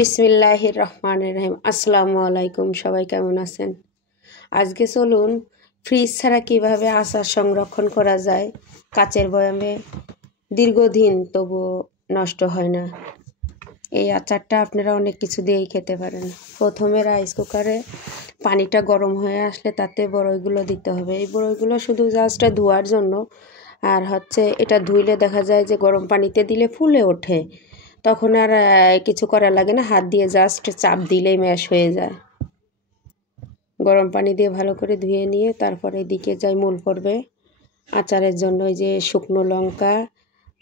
বিসমিল্লাহির রহমানির রহিম। আসসালামু আলাইকুম, সবাই কেমন আছেন? আজকে চলুন ফ্রিজ ছাড়া কিভাবে আচার সংরক্ষণ করা যায় কাচের বয়ামে দীর্ঘদিন তবু নষ্ট হয় না। এই আচারটা আপনারা অনেক কিছু দিয়েই খেতে পারেন। প্রথমে রাইস কুকারে পানিটা গরম হয়ে আসলে তাতে বড়ইগুলো দিতে হবে। এই বড়ইগুলো শুধু জাস্ট ধোয়ার জন্য, আর এটা ধুইলে দেখা যায় যে গরম পানিতে দিলে ফুলে ওঠে, তখন আর কিছু করা লাগে না, হাত দিয়ে জাস্ট চাপ দিলেই ম্যাশ হয়ে যায়। গরম পানি দিয়ে ভালো করে ধুয়ে নিয়ে তারপরে এদিকে যাই মূল পর্বে। আচারের জন্য ওই যে শুকনো লঙ্কা,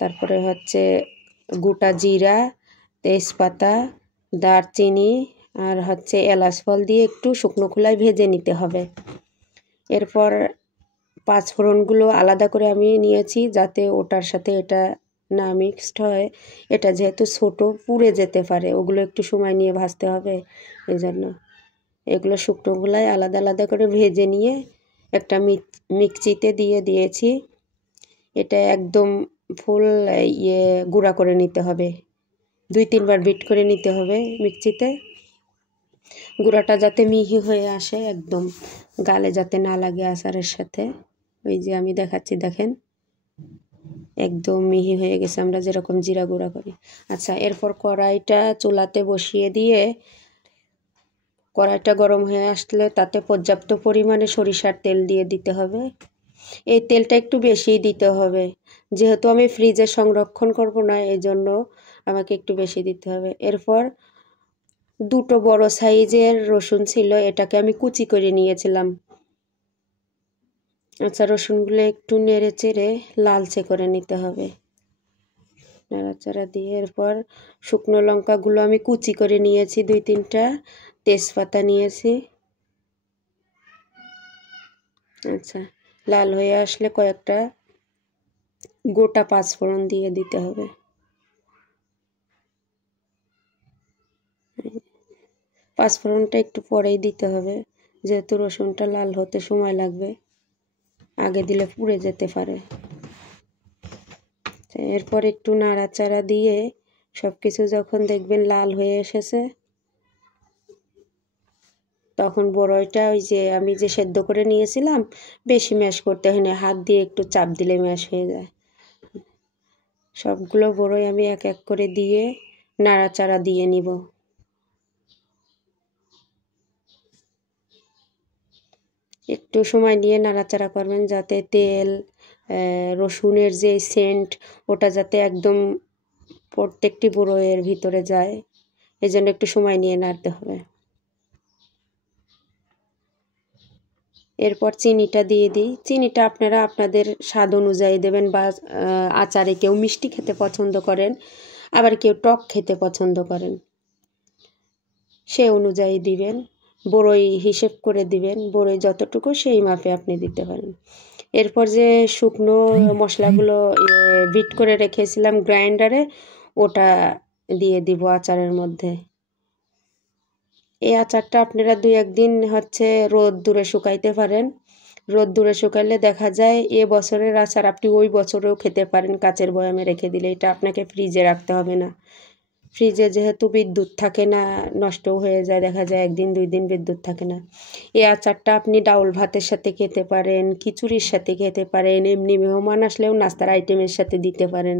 তারপরে গোটা জিরা, তেজপাতা, দারচিনি আর এলাচ ফল দিয়ে একটু শুকনো খোলায় ভেজে নিতে হবে। এরপর পাঁচফোড়নগুলো আলাদা করে আমি নিয়েছি যাতে ওটার সাথে এটা না মিক্সড হয়। এটা যেহেতু ছোটো পুড়ে যেতে পারে, ওগুলো একটু সময় নিয়ে ভাজতে হবে, এই জন্য এগুলো শুকনোগুলাই আলাদা আলাদা করে ভেজে নিয়ে একটা মিক্সিতে দিয়ে দিয়েছি। এটা একদম ফুল গুঁড়া করে নিতে হবে, 2-3 বার বিট করে নিতে হবে মিক্সিতে। গুঁড়াটা যাতে মিহি হয়ে আসে, একদম গালে যাতে না লাগে আচারের সাথে। ওই যে আমি দেখাচ্ছি, দেখেন একদম মিহি হয়ে গেছে, আমরা যেরকম জিরা গুঁড়া করি। আচ্ছা, এরপর কড়াইটা চুলাতে বসিয়ে দিয়ে কড়াইটা গরম হয়ে আসলে তাতে পর্যাপ্ত পরিমাণে সরিষার তেল দিয়ে দিতে হবে। এই তেলটা একটু বেশিই দিতে হবে, যেহেতু আমি ফ্রিজে সংরক্ষণ করব না, এই জন্য আমাকে একটু বেশি দিতে হবে। এরপর 2 বড় সাইজের রসুন ছিল, এটাকে আমি কুচি করে নিয়েছিলাম। আচ্ছা, রসুনগুলো একটু নেড়ে চেড়ে লালচে করে নিতে হবে, নাড়াচাড়া দিয়ে। এরপর শুকনো লঙ্কাগুলো আমি কুচি করে নিয়েছি, 2-3টা তেজপাতা নিয়েছি। আচ্ছা, লাল হয়ে আসলে কয়েকটা গোটা পাঁচফোড়ন দিয়ে দিতে হবে। পাঁচফোড়নটা একটু পরেই দিতে হবে, যেহেতু রসুনটা লাল হতে সময় লাগবে, আগে দিলে পুড়ে যেতে পারে। এরপর একটু নাড়াচাড়া দিয়ে সব কিছু যখন দেখবেন লাল হয়ে এসেছে, তখন বড়ইটা ওই যে আমি যে সেদ্ধ করে নিয়েছিলাম, বেশি ম্যাশ করতে হয় না, হাত দিয়ে একটু চাপ দিলে ম্যাশ হয়ে যায়। সবগুলো বড়ই আমি এক এক করে দিয়ে নাড়াচাড়া দিয়ে নিব। একটু সময় নিয়ে নাড়াচাড়া করবেন যাতে তেল, রসুনের যে সেন্ট, ওটা যাতে একদম প্রত্যেকটি বড়ইয়ের ভিতরে যায়, এই জন্য একটু সময় নিয়ে নাড়তে হবে। এরপর চিনিটা দিয়ে দিই। চিনিটা আপনারা আপনাদের স্বাদ অনুযায়ী দেবেন, বা আচারে কেউ মিষ্টি খেতে পছন্দ করেন, আবার কেউ টক খেতে পছন্দ করেন, সে অনুযায়ী দিবেন। বড়ই হিসেব করে দিবেন, বড়ই যতটুকু সেই মাপে আপনি দিতে পারেন। এরপর যে শুকনো মশলাগুলো বিট করে রেখেছিলাম গ্রাইন্ডারে, ওটা দিয়ে দিব আচারের মধ্যে। এই আচারটা আপনারা 2-1 দিন রোদ দূরে শুকাইতে পারেন। রোদ দূরে শুকাইলে দেখা যায় এ বছরের আচার আপনি ওই বছরেও খেতে পারেন, কাচের বয়ামে রেখে দিলে। এটা আপনাকে ফ্রিজে রাখতে হবে না। ফ্রিজে যেহেতু বিদ্যুৎ থাকে না, নষ্টও হয়ে যায়, দেখা যায় 1-2 দিন বিদ্যুৎ থাকে না। এই আচারটা আপনি ডাউল ভাতের সাথে খেতে পারেন, খিচুড়ির সাথে খেতে পারেন, এমনি মেহমান আসলেও নাস্তার আইটেমের সাথে দিতে পারেন।